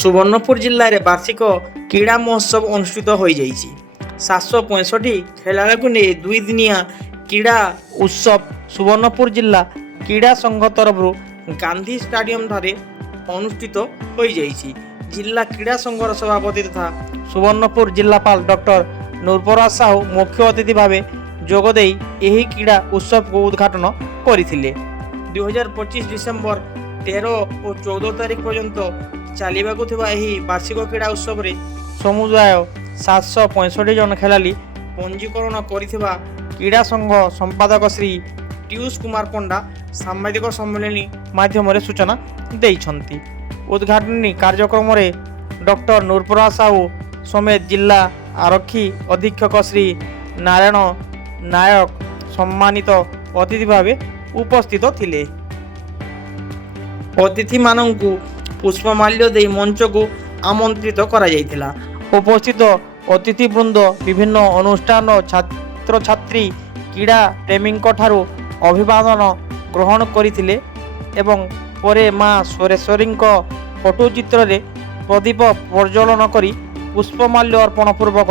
ସୁବର୍ଣ୍ଣପୁର ଜିଲ୍ଲାରେ ବାର୍ଷିକ କ୍ରୀଡ଼ା ମହୋତ୍ସବ ଅନୁଷ୍ଠିତ ହୋଇଯାଇଛି। 765 ଖେଳାଳିଙ୍କୁ ନେଇ 2 ଦିନିଆ କ୍ରୀଡ଼ା ଉତ୍ସବ ସୁବର୍ଣ୍ଣପୁର ଜିଲ୍ଲା କ୍ରୀଡ଼ା ସଂଘ ତରଫରୁ ଗାନ୍ଧୀ ଷ୍ଟାଡିୟମଠାରେ ଅନୁଷ୍ଠିତ ହୋଇଯାଇଛି। ଜିଲ୍ଲା କ୍ରୀଡ଼ା ସଂଘର ସଭାପତି ତଥା ସୁବର୍ଣ୍ଣପୁର ଜିଲ୍ଲାପାଳ ଡକ୍ଟର ନୂରପରାଜ ସାହୁ ମୁଖ୍ୟ ଅତିଥି ଭାବେ ଯୋଗଦେଇ ଏହି କ୍ରୀଡ଼ା ଉତ୍ସବକୁ ଉଦ୍ଘାଟନ କରିଥିଲେ। 2025 ଡିସେମ୍ବର 13 ଓ 14 ତାରିଖ ପର୍ଯ୍ୟନ୍ତ ଚାଲିବାକୁ ଥିବା ଏହି ବାର୍ଷିକ କ୍ରୀଡ଼ା ଉତ୍ସବରେ ସମୁଦାୟ 765 ଜଣ ଖେଳାଳି ପଞ୍ଜୀକରଣ କରିଥିବା କ୍ରୀଡ଼ା ସଂଘ ସମ୍ପାଦକ ଶ୍ରୀ ପିୟୁଷ କୁମାର ପଣ୍ଡା ସାମ୍ବାଦିକ ସମ୍ମିଳନୀ ମାଧ୍ୟମରେ ସୂଚନା ଦେଇଛନ୍ତି। ଉଦ୍ଘାଟନୀ କାର୍ଯ୍ୟକ୍ରମରେ ଡକ୍ଟର ନୂରପରାଜ ସାହୁ ସମେତ ଜିଲ୍ଲା ଆରକ୍ଷୀ ଅଧୀକ୍ଷକ ଶ୍ରୀ ନାରାୟଣ ନାୟକ ସମ୍ମାନିତ ଅତିଥି ଭାବେ ଉପସ୍ଥିତ ଥିଲେ। ଅତିଥିମାନଙ୍କୁ ପୁଷ୍ପମାଲ୍ୟ ଦେଇ ମଞ୍ଚକୁ ଆମନ୍ତ୍ରିତ କରାଯାଇଥିଲା। ଉପସ୍ଥିତ ଅତିଥିବୃନ୍ଦ ବିଭିନ୍ନ ଅନୁଷ୍ଠାନ ଛାତ୍ରଛାତ୍ରୀ କ୍ରୀଡ଼ା ପ୍ରେମୀଙ୍କଠାରୁ ଅଭିବାଦନ ଗ୍ରହଣ କରିଥିଲେ ଏବଂ ପରେ ମା ସ୍ୱରେଶ୍ୱରୀଙ୍କ ଫଟୋଚିତ୍ରରେ ପ୍ରଦୀପ ପ୍ରଜ୍ୱଳନ କରି ପୁଷ୍ପମାଲ୍ୟ ଅର୍ପଣ ପୂର୍ବକ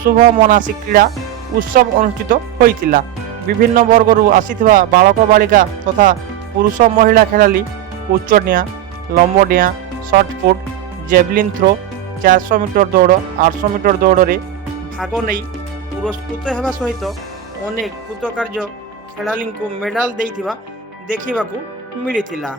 ଶୁଭ ମନାସୀ କ୍ରୀଡ଼ା ଉତ୍ସବ ଅନୁଷ୍ଠିତ ହୋଇଥିଲା। ବିଭିନ୍ନ ବର୍ଗରୁ ଆସିଥିବା ବାଳକ ବାଳିକା ତଥା ପୁରୁଷ ମହିଳା ଖେଳାଳି ଉଚ୍ଚ ଡିଆଁ, ଲମ୍ବ ଡିଆଁ, ସର୍ଟପୁଟ, ଜେଭଲିନ୍ ଥ୍ରୋ, 400 ମିଟର ଦୌଡ଼, 800 ମିଟର ଦୌଡ଼ରେ ଭାଗ ନେଇ ପୁରସ୍କୃତ ହେବା ସହିତ ଅନେକ କୃତକାର୍ଯ୍ୟ ଖେଳାଳିଙ୍କୁ ମେଡାଲ ଦେଇଥିବା ଦେଖିବାକୁ ମିଳିଥିଲା।